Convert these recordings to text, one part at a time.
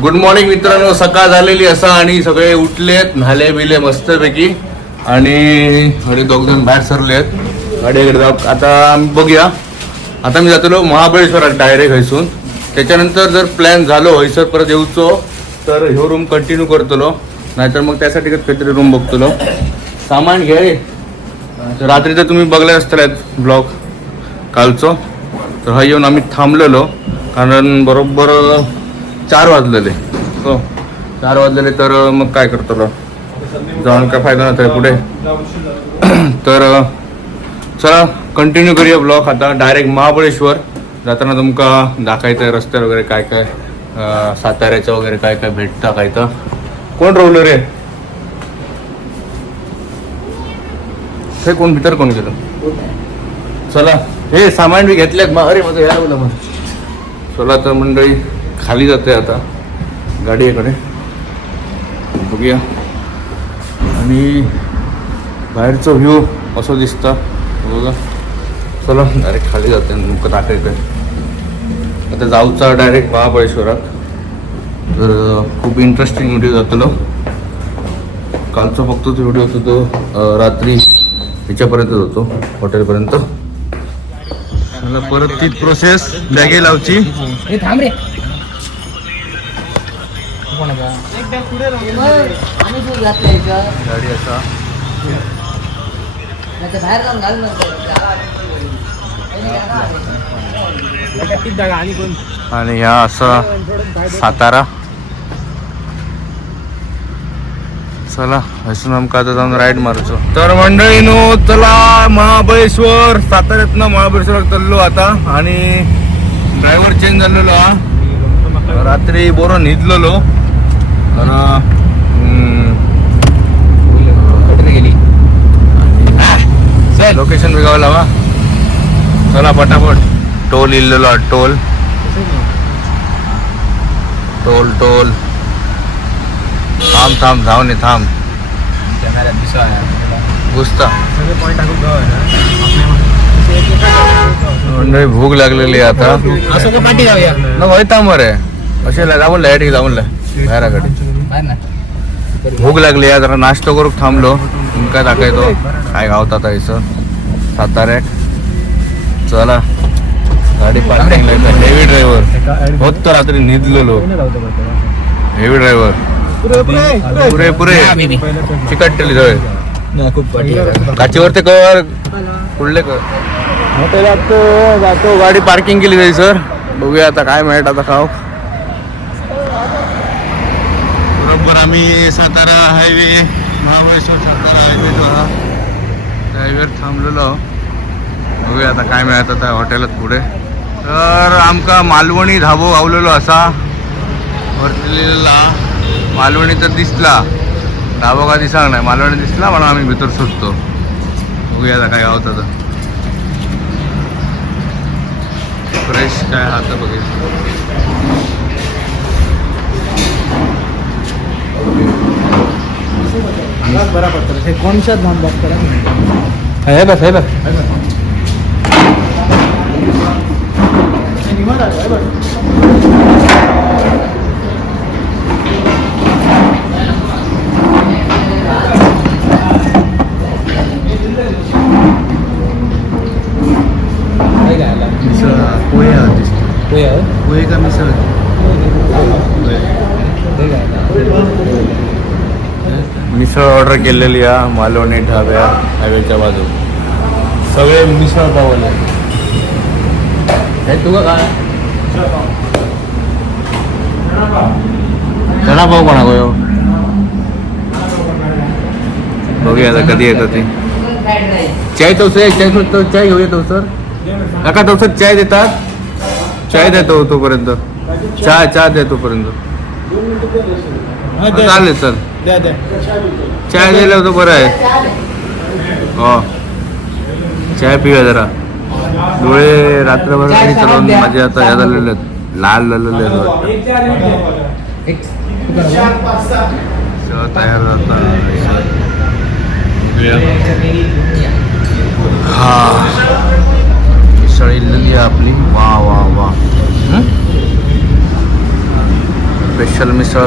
Good morning मित्रांनो. सकाळ झालेली असा आणि सगळे उठलेत, न्हाले बिले मस्तपैकी आणि अरे दोघजण बाहेर सरले आहेत गाडीकडे जाऊ. आता आम्ही बघूया. आता मी जातलो महाबळेश्वरात डायरेक्ट हैसून. त्याच्यानंतर जर प्लॅन झालो हैसर परत येऊचो तर ह्यो रूम कंटिन्यू करतलो, नाहीतर मग त्यासाठी काहीतरी रूम बघतलो. सामान घे. रात्री तर तुम्ही बघले असतल्यात ब्लॉग कालचो. तर हा येऊन आम्ही थांबलेलो कारण बरोबर 4 वाजलेले. हो 4 वाजलेले. तर मग काय करतो जाऊन काय फायदा नव्हता पुढे. तर चला कंटिन्यू करूया ब्लॉग. आता डायरेक्ट महाबळेश्वर जाताना तुमका दाखवायचं आहे रस्त्यावर वगैरे काय काय साताऱ्याचं वगैरे काय काय भेटतं काय. तर कोण रोवलं रे हे कोण भीतर कोण गेलं. चला हे सामान बी घेतलेत मग. अरे माझं यार बोला मग. चला तर मंडळी खाली जाते आता गाडीकडे बघूया. आणि बाहेरचं व्ह्यू असं दिसतं बघा. चला डायरेक्ट खाली जाते नेमकं दाखवायचं. आता जाऊचा डायरेक्ट महाबळेश्वरात. तर खूप इंटरेस्टिंग व्हिडिओ जातलो. कालचा फक्त तो व्हिडिओ होतो तो रात्री ह्याच्यापर्यंत होतो हॉटेलपर्यंत. मला परत तीच प्रोसेस बॅगे लावची. गाडी असा आणि ह्या असा सातारा. चला हसून आमका आता जाऊन राईड मारचो. तर मंडळीनो चला महाबळेश्वर साताऱ्यातनं महाबळेश्वर चाललो आता. आणि ड्रायव्हर चेंज झालेलो हा. रात्री बरोबर निघलेलो तर लोकेशन वेगावं लावा. चला पटापट. टोल इल्लेलो टोल टोल टोल. थांब थांब जाऊन ये थांब. घुसता मंडळी भूक लागलेली आता. होय थांब रे असे जाऊन लाईट जाऊन बाहेराकडे भूक लागली आहे. जरा नाश्ता करू थांबलो. काय दाखवतो काय गावतात इथं साताऱ्यात. चला गाडी पार्किंग. हेवी ड्रायव्हर होत तर रात्री निघलेलो. हेवी ड्रायव्हर पुरे पुरे चिकटली जवळ काचीवरती कर पुढले कर. जातो गाडी पार्किंग केली जाईल सर. बघूया आता काय मिळत आता खाऊ. बरोबर आम्ही सातारा हायवे महाबळेश्वर सातारा हायवे तो हा हायवेवर थांबलेलो. बघूया आता काय मिळत आता हॉटेलात पुढे. तर आमका मालवणी धाबो गावलेलो असा वरलेला. मालवणी तर दिसला धाबो का दिसांग नाही. मालवणी दिसला म्हणून आम्ही भीतर सुटतो. बघूया आता काय गावत आता. फ्रेश काय आता बघायचं. बरा पडतो हे कोणच्या धाम बात करा हे बस हे बस पोहे का मिसळ. मिसळ ऑर्डर केलेली आहे मालवणी ढाब्या हायवेच्या बाजू. सगळे मिसळ पावले हे तुला काय चणा पाव कोणा गो. बघूया आता कधी येतं ते. चाय तो चाय चाय घेऊया तो सर. नका तो सर चाय देतात. चाय देतो तोपर्यंत. चहा दे तोपर्यंत. चालेल चल चाय दिलं होतं बरं आहे. हो चाय पिऊया जरा. डोळे रात्रभर तरी चालवून माझे आता ह्या झालेले आहेत लाल झालेले आहेत. तयार होता हा मिसळ इल्लेली आपली. वा वा वा स्पेशल मिसळ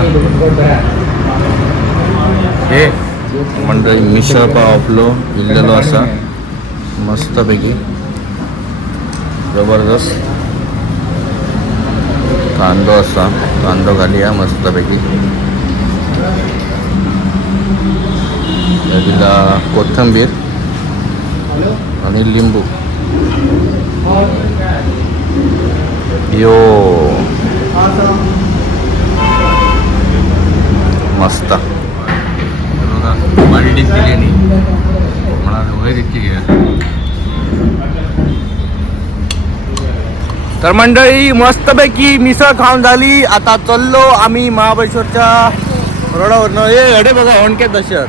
हे म्हणजे मिसळ पाव आपलं इल्लेलो असा मस्तपैकी जबरदस्त कांदो असा कांदो घालूया मस्तपैकी त्याला कोथिंबीर आणि लिंबू यो मस्त बालडी दिली नाही मला वगैरे घ्या. तर मंडळी मस्तपैकी मिसळ खाऊन झाली. आता चाललो आम्ही महाबळेश्वरच्या रोडावरनं. हे अडे बघा होणक्यात दशात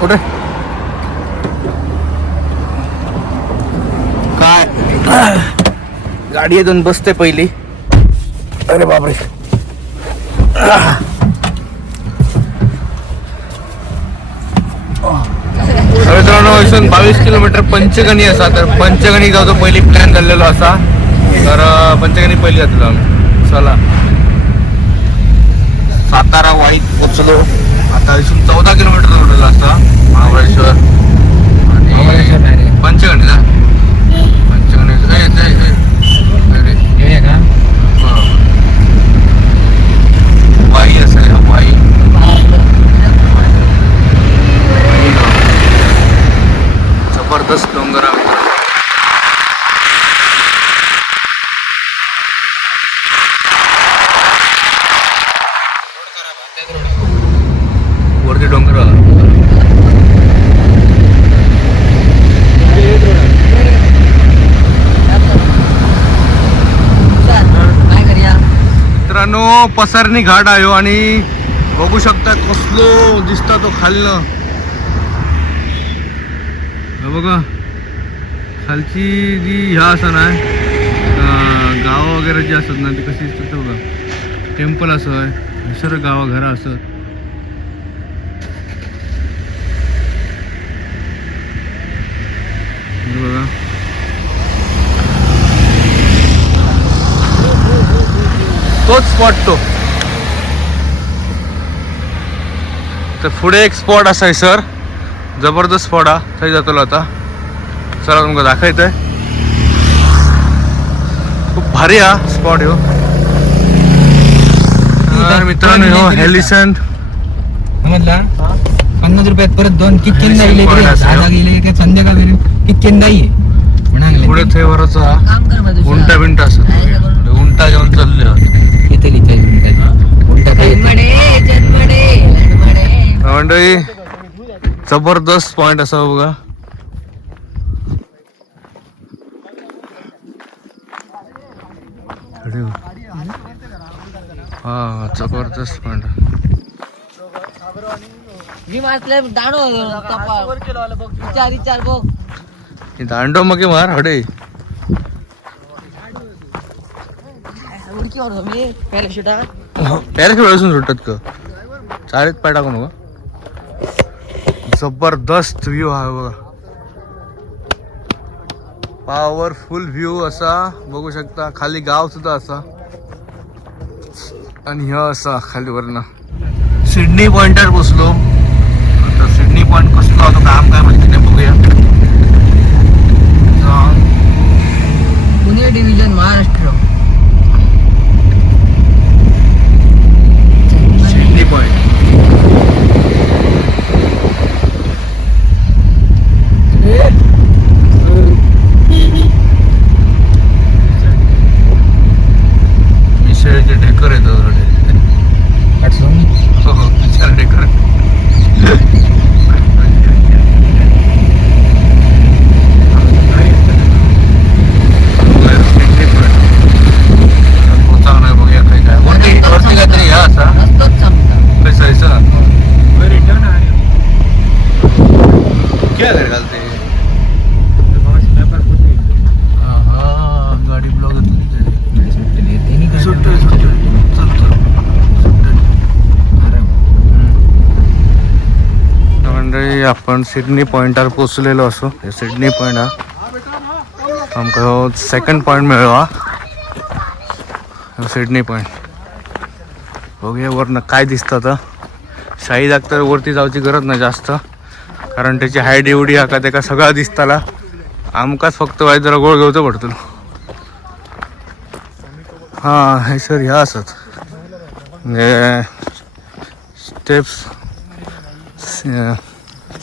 कुठे काय गाडी येऊन बसते पहिली. अरे बापरे मित्रांनो इथून 22 किलोमीटर पंचगणी असा. तर पंचगणी जातो पहिली प्लॅन झालेलो असा. तर पंचगणी पहिली जातो आम्ही. चला सातारा वाईट पोचलो. आता इथून 14 किलोमीटर उडलेला असता महाबळेश्वर आणि पंचगणी ना पंचगणी वाई असं आहे वाई. जबरदस्त डोंगर आहे वरती डोंगर. मित्रांनो पसरणी घाट आहे आणि बघू शकता कसलो दिसता तो खालनं. बघा खालची जी ह्या असं ना गावं वगैरे जी असतात ना ती कशी दिसतात बघा. टेम्पल असं आहे दुसरं गावं घरं असत. बघा तोच स्पॉट तो. तर पुढे एक स्पॉट असा आहे सर जबरदस्त स्पॉट हा. थंय जातो आता. चला तुमका दाखवतोय. खूप भारी हा स्पॉट ह्यो. मित्रांनो ह्यो हेलिसन समजला 50 रुपयात परत 2 किक्केंदा गेले गेले संध्याकाळी किक्केंदा ये पुढे थंय वरचा उंटा बिंटा असत. उंटा घेऊन चालले मंडळी. जबरदस्त पॉइंट असा बघा. हा जबरदस्त पॉइंट. दांडो मग मार हडे पॅराशूट असून सुटत का चारीत पाय टाकू नका. जबरदस्त व्ह्यू आहे बघा. पॉवरफुल व्ह्यू असा बघू शकता. खाली गाव सुद्धा असा आणि ह्या असा खाली वरनं सिडनी पॉइंटवर पोचलो. आता सिडनी पॉइंट कसलो होतो काम काय माहिती नाही बघूया. Pune division Maharashtra Sydney point. मिसळचे ढेकर येतात ढेकर. गाडी ब्लॉक मंडळी आपण सिडनी पॉइंटवर पोचलेलो असो. हे सिडनी पॉइंट हा आमकां सेकंड पॉईंट मेळ्ळो सिडनी पॉईंट. बघूया वरनं काय दिसतं आता. शाहीदाक तर वरती जावची गरज नाही जास्त, कारण त्याची हायट एवढी हा का तेका सगळा दिसताला. आमकाच फक्त वाईट जरा गोळ घेवचो पडतलो. हां हे सर ह्या असत स्टेप्स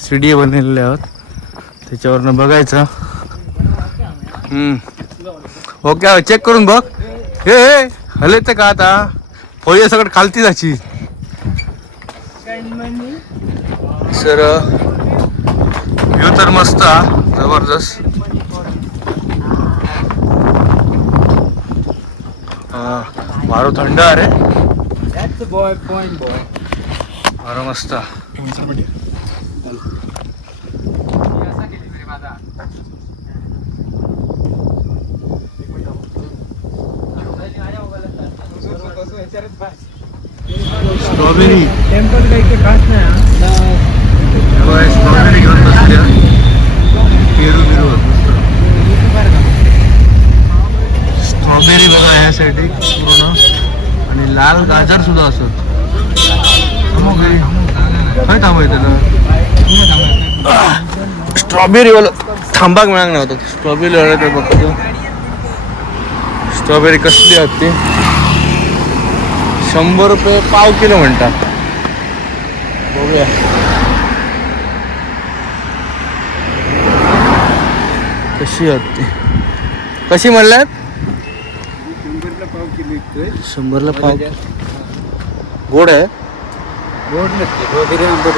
सीडी बनवलेले आहोत, त्याच्यावरनं बघायचं. ओके चेक करून बघ. हे हले ते का आता होय सगळं खालती जायची सर. व्ह्यू तर मस्त हा, जबरदस्त. वारो थंड अरे वारो मस्त. स्ट्रॉबेरी टेम्पल काही खास नाही. स्ट्रॉबेरी घेऊन बसल्या. पेरू बिरू स्ट्रॉबेरी बघा ह्यासाठी पूर्ण, आणि लाल गाजर सुद्धा असत. काय थांबायचं स्ट्रॉबेरी वाला थांबाक मिळाक नव्हतं. स्ट्रॉबेरी वाला तर बघतो स्ट्रॉबेरी कसली आहेत ती. 100 रुपये पाव किलो म्हणतात. बघूया कशी आहेत ती. कशी म्हणल्यात 100ला पाव. गोड आहे. गोड नसते. स्ट्रॉबेरी आंबट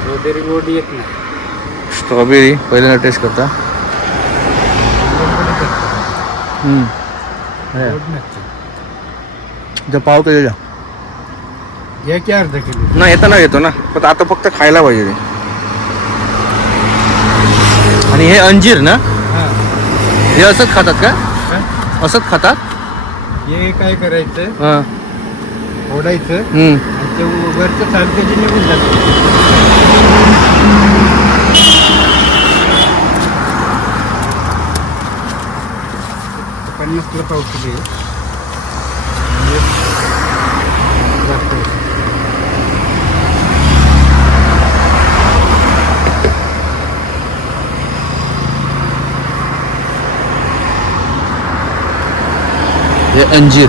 स्ट्रॉबेरी गोड येत नाही. स्ट्रॉबेरी पहिल्यांदा टेस्ट करता. गोड नसते. जर पाव केले जा घ्या की अर्धा किलो. नाही येताना येतो ना, पण आता फक्त खायला पाहिजे ते. आणि हे अंजीर ना, हे असंच खातात का? असंच खातात. हे काय करायचं, हां फोडायचं आणि ते वरचं साल त्याची निघून जातं. 50ला पाव किलो आहे. हे अंजीर.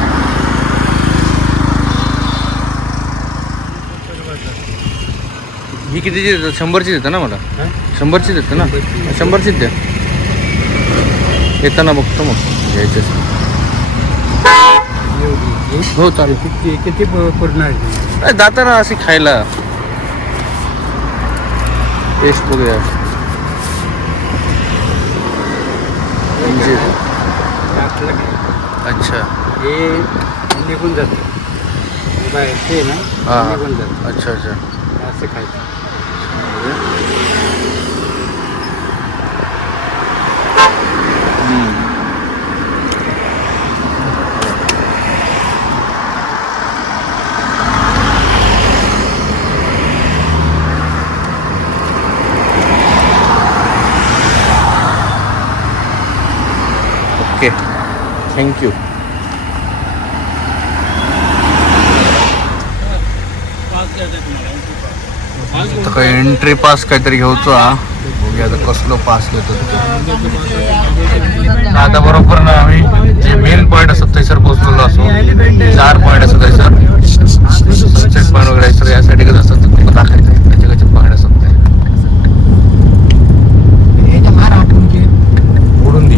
ही कितीची देतं? 100ची देतं ना मला. 100ची देतं ना. 100चीच द्या. येताना बघतो मग घ्यायचं. हो चालेल. किती पूर्ण आहे जाताना अशी खायला. टेस्ट बघूया. अंजीर. अच्छा हे निघून जातं बाहेर ते ना. हां निघून जातं. अच्छा अच्छा. असं खायचं. Okay thank you. आता काय एंट्री पास काहीतरी घ्यायचो हा. बघूया आता कसलो पास घेतो. आता बरोबर ना आम्ही जे मेन पॉईंट असत थंयसर पोहोचलेलो असो. 4 पॉईंट असत थंयसर. सनसेट पॉईंट वगैरे सर यासाठी कसं असतं तुमका दाखवायचं खयचे खयचे पॉईंट असत ते. ओढून दे.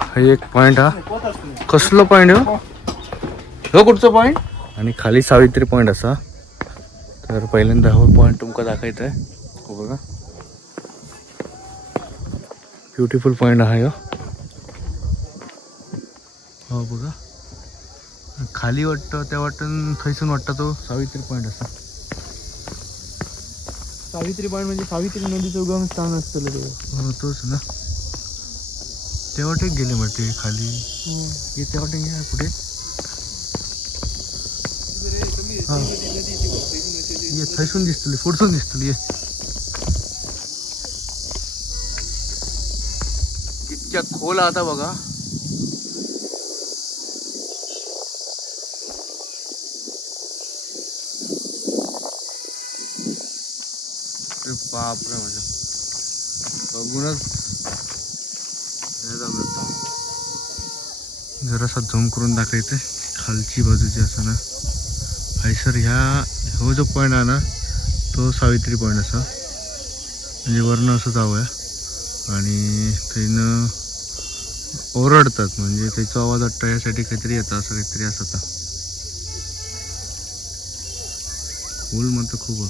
हा एक पॉईंट हा. कसलो पॉईंट हो कुठचं पॉईंट. आणि खाली सावित्री पॉईंट असा. तर पहिल्यांदा हा पॉईंट तुमका दाखवायचा आहे. हो बघा ब्युटिफुल पॉईंट आहे हो बघा. खाली वाटतं त्या वाटतं थैसून वाटतं तो सावित्री पॉईंट असा. सावित्री पॉईंट म्हणजे सावित्री नदीचं उगम स्थान असतं ते. हो तोच ना. ते वाटेक गेले मग ते खाली. हे त्या वाटेक आहे पुढे. हां येस थैसून दिसतली पुढसून दिसतली कितक्या खोल आता बघा. बापरे माझ्या बघूनच जरासा झूम करून दाखवते खालची बाजूची असं ना. हायसर हो जो पॉईंट आहे ना तो सावित्री पॉईंट असा म्हणजे वर्ण असं जावं आणि थंयनं ओरडतात म्हणजे त्याचा आवाज वाटतं यासाठी काहीतरी येतं असं काहीतरी असं. फुल म्हणतं खूप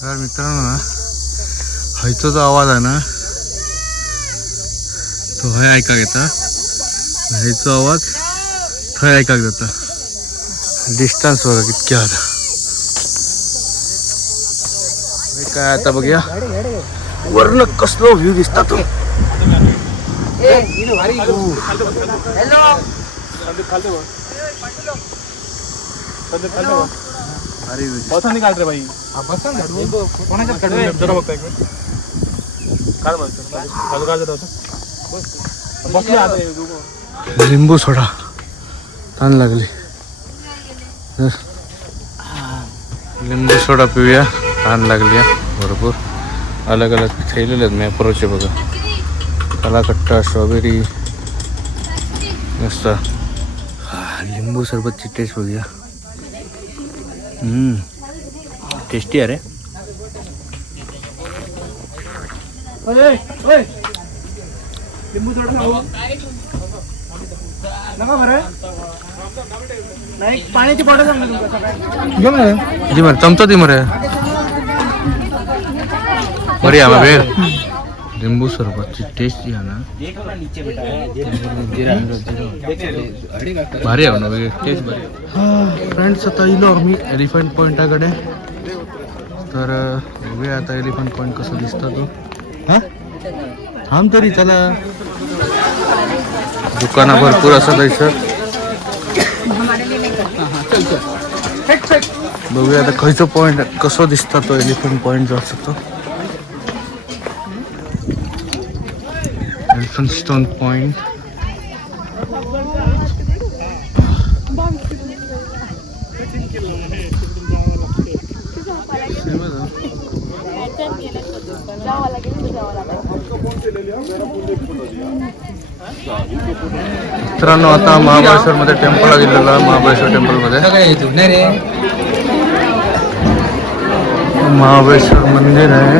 तर मित्रांनो ना हयचो जो आवाज आहे ना तो हय ऐकाक येता हयचो आवाज थंय ऐकाक जाता. डिस्टन्स बघा कितक्या आता काय आता बघूया वर्ण कसलो व्ह्यू दिसता तो. पावसाने काढ रे बाई. कोणाच्यात काढ जरा बघता एक मिनिट. काढ बघ लिंबू सोडा ताण लागली. लिंबू सोडा पिऊया ताण लागली भरपूर. अलग अलग ठेवलेले आहेत मॅप्रोचे बघा. कलाकट्टा स्ट्रॉबेरी मस्त. लिंबू सरबतची टेस्ट बघूया. टेस्टी आहे रे. लिंबू नका बरं नाही पाण्याची बॉटल जी मरे चमचा ती मरे बरी आहे बेर. लिंबू सरबतची टेस्ट जी आहे ना भारी आहे ना टेस्ट भारी. फ्रेंड्स आता इलो आम्ही एलिफंट पॉईंटाकडे. तर बघूया आता एलिफंट पॉईंट कसं दिसतं तो. हां थांब तरी चला. दुकानं भरपूर असं जायचं. बघूया आता खयचो पॉईंट कसं दिसता तो एलिफंट पॉईंट जो असतो तो. Elephant stone point. मित्रांनो आता महाबळेश्वर मध्ये टेम्पलला गेलेला. महाबळेश्वर टेम्पल मध्ये महाबळेश्वर मंदिर आहे.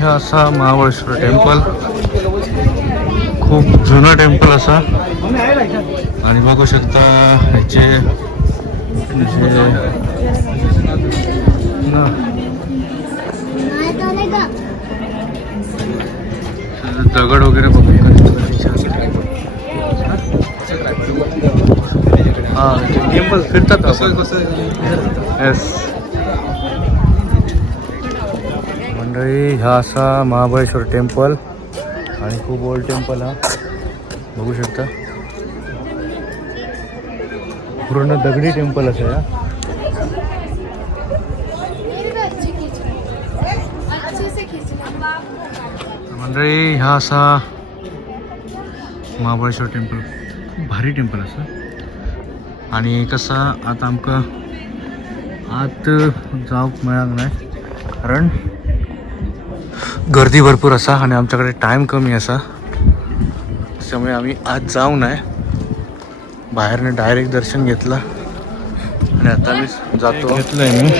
हा असा महाबळेश्वर टेम्पल खूप जुनं टेम्पल असा. आणि बघू शकता ह्याचे दगड वगैरे बघू. हा टेम्पल फिरतात येस मंडळी. हा असा महाबळेश्वर टेम्पल आणि खूप ओल्ड टेम्पल हा बघू शकता. पूर्ण दगडी टेम्पल असं या. मंडळी हा असा महाबळेश्वर टेम्पल खूप भारी टेम्पल असं. आणि कसा आता आमका आत जाऊक मिळालं नाही कारण गर्दी भरपूर असा आणि आमच्याकडे टाईम कमी असा. त्यामुळे आम्ही आज जाऊ नाही. बाहेरनं डायरेक्ट दर्शन घेतलं आणि आता मी जातो. घेतलंय मी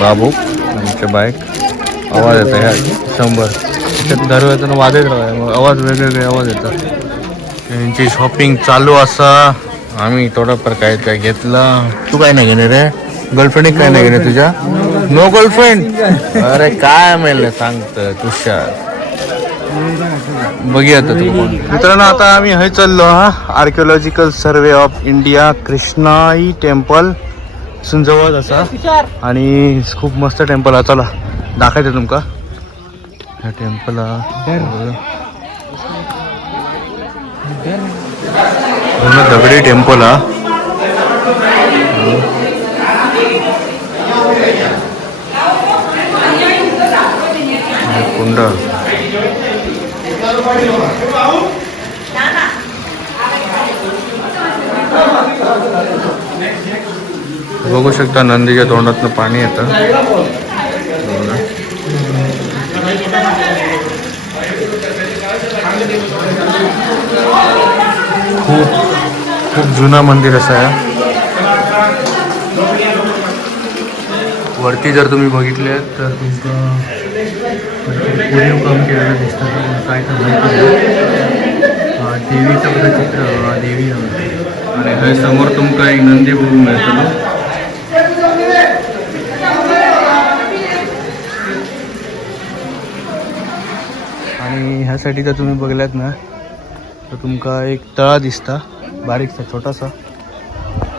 बाबू आमच्या बाईक. आवाज येतो ह्या 100 त्याच्यात दरवाजानं वाजत राहा. मग आवाज वेगवेगळे आवाज येतात. त्यांची शॉपिंग चालू असा आम्ही थोडाफार काय काय घेतला. तू काय नाही घेणार रे? गर्लफ्रेंड काय नाही घेणार तुझ्या? No girlfriend? अरे काय मिळलं सांगत तुषार. बघूया आता तू. मित्रांनो आता आम्ही हे चाललो हा archaeological survey of India Krishnai temple सुंजवळ असा. आणि खूप मस्त टेम्पल हा. चला दाखवायचं तुमका ह्या टेम्पल पूर्ण दगडी टेम्पल हा. कुंड बघू शकता नंदीच्या तोंडातनं पाणी येतं. खूप खूप जुना मंदिर असं आहे. वरती जर तुम्ही बघितले तर तुमचं पूर्व काम केलेलं दिसतं. काय तर देवीचं बघा चित्र देवी आणि हे समोर तुमका एक नंदी बघून मिळतो. आणि ह्यासाठी जर तुम्ही बघलात ना तर तुमका एक तळा दिसता बारीकसा छोटासा.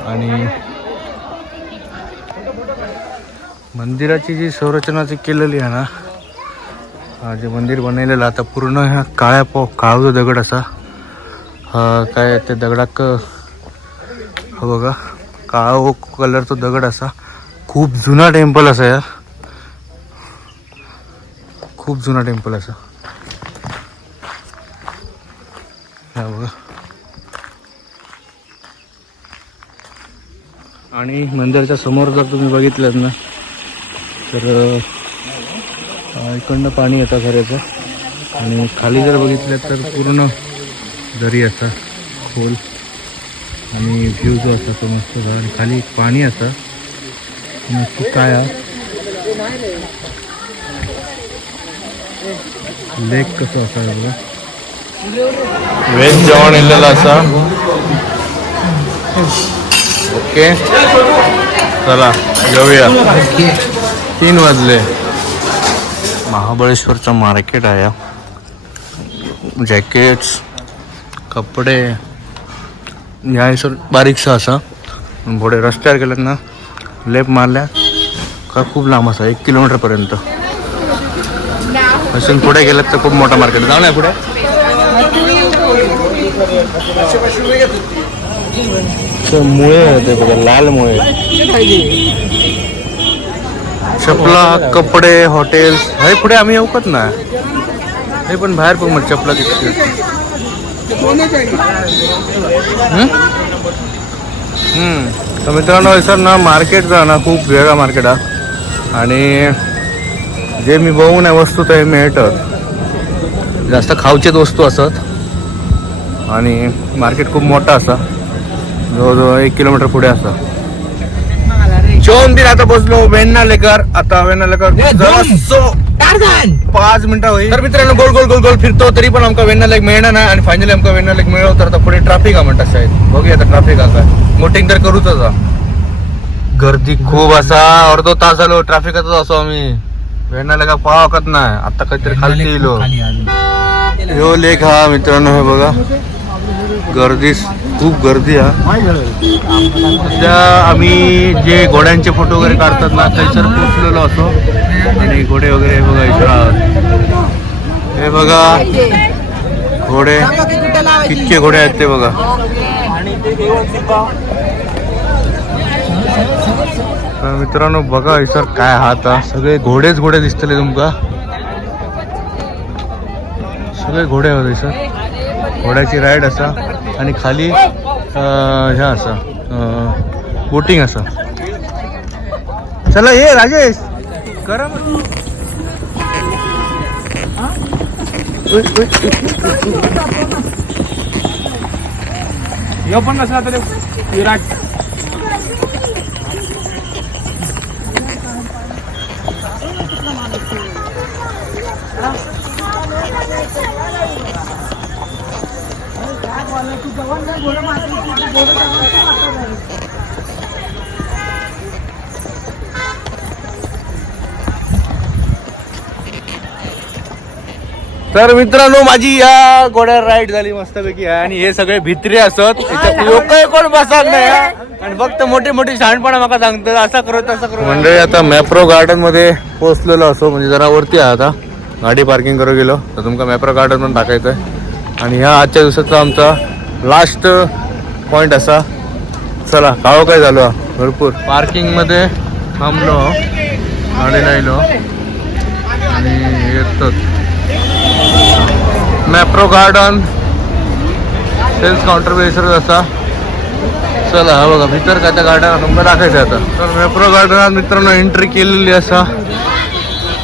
आणि मंदिराची जी संरचना जी केलेली आहे ना, जे मंदिर बनवलेलं आता पूर्ण ह्या काळू दगड असा. काय ते दगडाक हो बघा काळा कलरचा दगड असा. खूप जुना टेम्पल असा यार, खूप जुना टेम्पल असा. हा बघा. आणि मंदिराच्या समोर जर तुम्ही बघितलं ना तर इकडनं पाणी येतं खऱ्याचं. आणि खाली जर बघितलं तर पूर्ण दरी असा खोल आणि व्ह्यू जो असा तो मस्त. आणि खाली पाणी असा नक्की काय आहे लेक कसं असा बघा. व्हेज जेवण इल्लेलं असा. ओके चला जाऊया. 3 वाजले. महाबळेश्वरचं मार्केट आहे. जॅकेट्स कपडे ह्या हिशोब बारीकसा असा. पुढे रस्त्यावर गेलात ना लेफ्ट मारल्या का खूप लांब असा 1 किलोमीटरपर्यंत. असून पुढे गेलात तर खूप मोठा मार्केट. जाऊ ना पुढे. मुळे होते बघा लाल मुळे. चपला कपडे हॉटेल्स हे पुढे आम्ही येऊकच ना. हे पण बाहेर पण मग चपला किती. तर मित्रांनो सर ना मार्केटचा ना खूप वेगळा मार्केट हा. आणि जे मी बघून आहे वस्तू ते मिळतात. जास्त खावचेच वस्तू असत. आणि मार्केट खूप मोठा असा. जवळजवळ 1 किलोमीटर पुढे असा. चोंदीर आता बसलो वेण्णालेकर. आता वेण्णालेकर 5 मिनिटं होईल. तर मित्रांनो गोल गोल गोल गोल फिरतो तरी पण आमका वेण्णालेक मिळणार नाही. आणि फायनली आमका वेण्णालेक मिळव तर आता पुढे ट्रॅफिक आहे म्हणतात साहेब. बघूया आता ट्रॅफिक आहे काय. मोटिंग तर करूच आता. गर्दी खूप असा. अर्धा तास झालो ट्रॅफिकच असो आम्ही. वेण्णालेका पावकत नाही. आता काहीतरी खाली येलो. ह्यो लेक हा मित्रांनो हे बघा. गर्दी खूप गर्दी हा. सध्या आम्ही जे घोड्यांचे फोटो वगैरे काढतात ना त्याच्यावर पोचलेलो असो. आणि घोडे वगैरे हे बघा इकडं. हे बघा घोडे कितके घोडे आहेत ते बघा. तर मित्रांनो बघा सर काय हात सगळे घोडेच घोडे दिसतले तुमका. सगळे घोडे होते सर. घोड्याची राईड असा. आणि खाली ह्या असा बोटिंग असा. चला ये राजेश करा. यो पण कसला तरी विराट. तू जवान तर मित्रांनो माझी या घोड्यावर राईड झाली मस्तपैकी आहे आणि हे सगळे भित्री असत लोक कोण बसत नाही हा. आणि फक्त मोठी मोठी शहाणपणा मला सांगतात असं करू तसं करू. मंडळी आता मॅप्रो गार्डन मध्ये पोहोचलेलो असो म्हणजे जरा वरती आहे आता गाडी पार्किंग करू गेलो तर तुमका मॅप्रो गार्डन पण टाकायचं आहे आणि ह्या आजच्या दिवसाचा आमचा लास्ट पॉइंट असा. चला काळो काय झालो भरपूर पार्किंग मध्ये थांबलो गाडी लायलो आणि येतो मॅप्रो गार्डन सेल्स काउंटर बेसरच असा. चला हा बघा भितर काय त्या गार्डन तुमका दाखवायचं आता. तर मॅप्रो गार्डनात मित्रांनो एंट्री केलेली असा.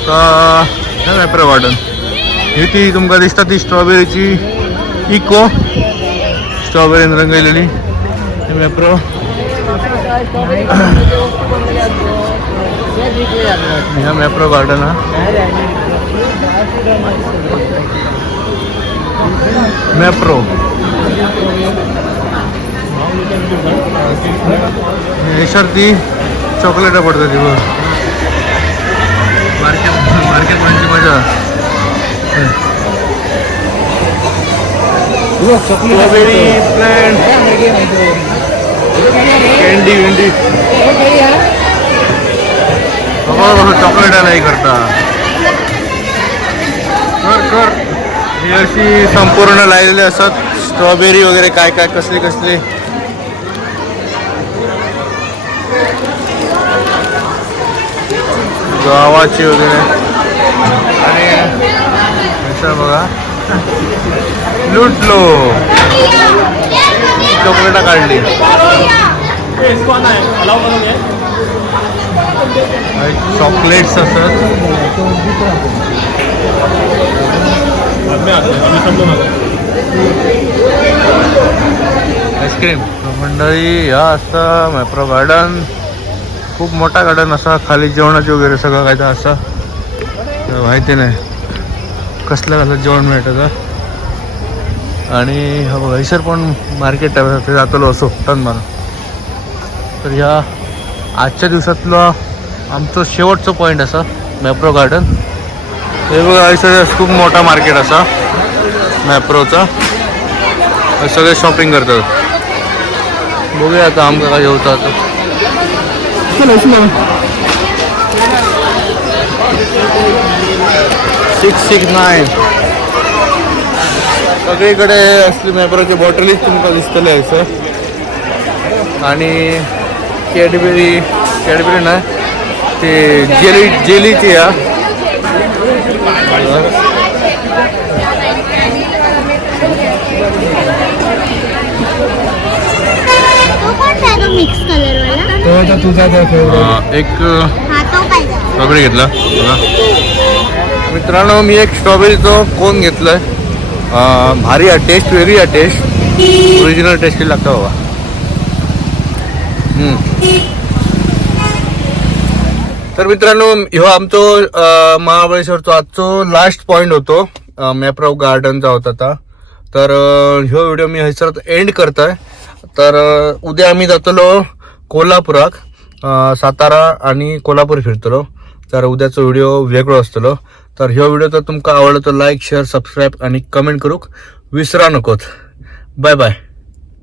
तर मॅप्रो गार्डन ही ती तुमका दिसता ती स्ट्रॉबेरीची इको स्ट्रॉबेरीन रंगयलेली मॅप्रो. ह्या मॅप्रो गार्डन हा मॅप्रो ती चॉकलेट पडतात ती बघ मार्केट म्हणजे मजा. Strawberry plant candy windy chocolate नाही करता कर ही अशी संपूर्ण लायलेले असतात स्ट्रॉबेरी वगैरे काय काय कसले कसले. गावाची वगैरे आणि असं बघा लुटलो चॉकलेटा काढली चॉकलेट्स असतात आईस्क्रीम मंडळी ह्या असता मॅप्रो गार्डन. खूप मोठा गार्डन असा खाली जेवणाचे वगैरे सगळं काय तर असं माहिती नाही कसलं कसलं जेवण मिळतं. आणि हा बघा हैसर पण मार्केट आहे ते जातलो असो टन मला. तर ह्या आजच्या दिवसातलं आमचं शेवटचं पॉईंट असा मॅप्रो गार्डन. हे बघा हैसर खूप मोठा मार्केट असा मॅप्रोचा सगळे शॉपिंग करतात. बघूया आता आमचं काय जेवतं आता. 669 सगळीकडे असली मॅप्रोची बॉटलीच तुमका दिसतले आहे सर. आणि कॅडबरी ना ते जेलीची या मिक्स कलर वाला एक स्ट्रॉबेरी घेतला. मित्रांनो मी एक स्ट्रॉबेरीचं कोन घेतलंय. भारी आहे टेस्ट वेगळी आहे टेस्ट ओरिजिनल टेस्ट लागतं बाबा. तर मित्रांनो ह्यो आमचो महाबळेश्वरचो आजचो लास्ट पॉइंट होतो मॅप्रो गार्डनचा होता आता. तर ह्यो व्हिडिओ मी हैसर एंड करतोय. तर उद्या आम्ही जातलो कोल्हापुराक सातारा आणि कोल्हापूर फिरतलो. तर उद्याचा व्हिडिओ वेगळो असतलो. तर ह्यो व्हिडिओ जर तुमका आवडलो तर लाईक शेअर सबस्क्राईब आणि कमेंट करूक विसरा नकोत. Bye bye.